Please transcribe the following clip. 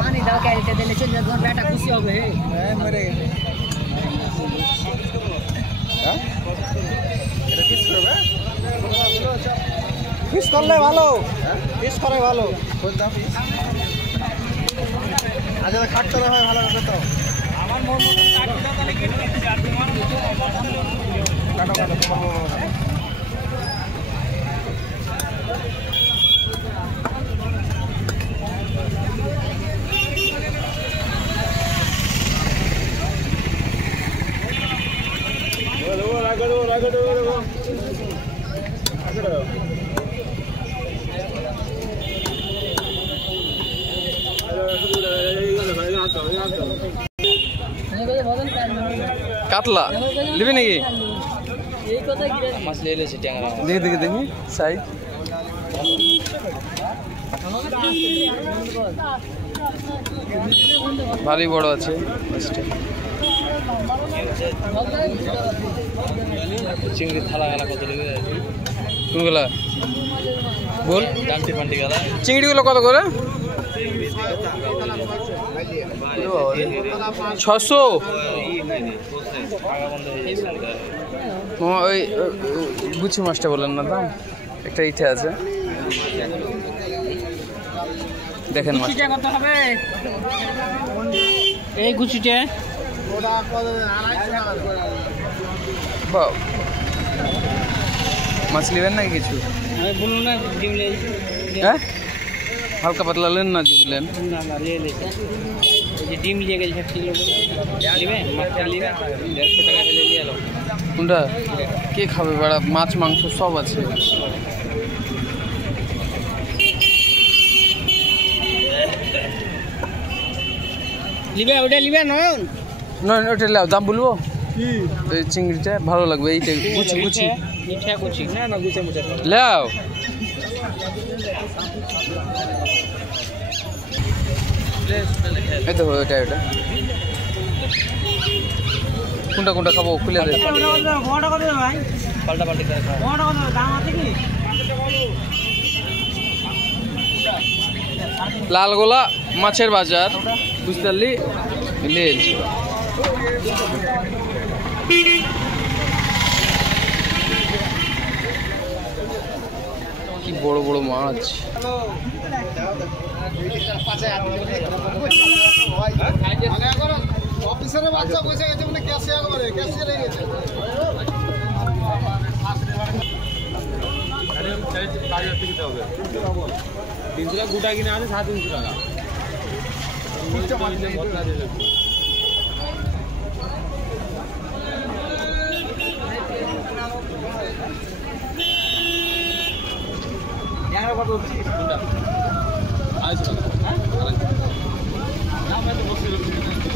पानी दाव क्या लेते देले चल जा बेटा खुशी हो गए मरे हां এটা কিস করবে কিস করলে ভালো কিস করে ভালো কোন দাম পিস আজ খাটতে না হয় ভালো হবে তো আমার মন মতো কাটি দাও তাহলে কেটে দিতে আর তোমার কাটো কাটো তোমার কাতলা লিবি নাকি মাছ লেলে সে ট্যাংরা দেখি দেখি দেখি সাইজ ভালোই বড় আছে চিংড়ি থালা গালা কত লেগে কোনগুলা বল ডান্টি ফান্টি গালা চিংড়িগুলো কত করে 600 ওই গুছি মাছটা বলেন না দাম একটা ইচ্ছে আছে দেখেন গুছিটা কত হবে এই গুছিটা ওটা কত 250 টাকা বাহ মাছ নেবেন নাকি কিছু আমি বলুন না ডিম লে হ্যাঁ হালকা পাতলা লেন না যদি লেন না না লে লে এই যে ডিম লিয়ে গেছে কিলো নেবে মাছটা নেবে 150 টাকা লে নিয়ে এলো কোনটা কে খাবে বড় মাছ মাংস সব আছে লিবে ওটা লিবে নয়ন নয়ন ওটা লাও দাম বলবো কি এই চিংড়িটা ভালো লাগবে এইটা গুছি গুছি মিঠা কুচি না না গুছে মুছে লাও এই তো ওটা ওটা কোনটা কোনটা খাবো খুলে দে বড় কত ভাই পাল্টা পাল্টি করে খাও বড় কত দাম আছে কি লালগোলা মাছের বাজার বুঝতে পারলি লেজ কি বড় বড় মাছ অফিসারের বাচ্চা বসে গেছে মানে ক্যাশিয়ার করে ক্যাশিয়ার হয়ে গেছে আরে 4000 দিতে হবে 300 টাকা গোটা কিনে আছে 700 টাকা নিচে মাছ দিয়ে বদলা দিয়ে দেব ট্যাংরা কত হচ্ছে কোনটা 250 টাকা হ্যাঁ না আমি তো বসে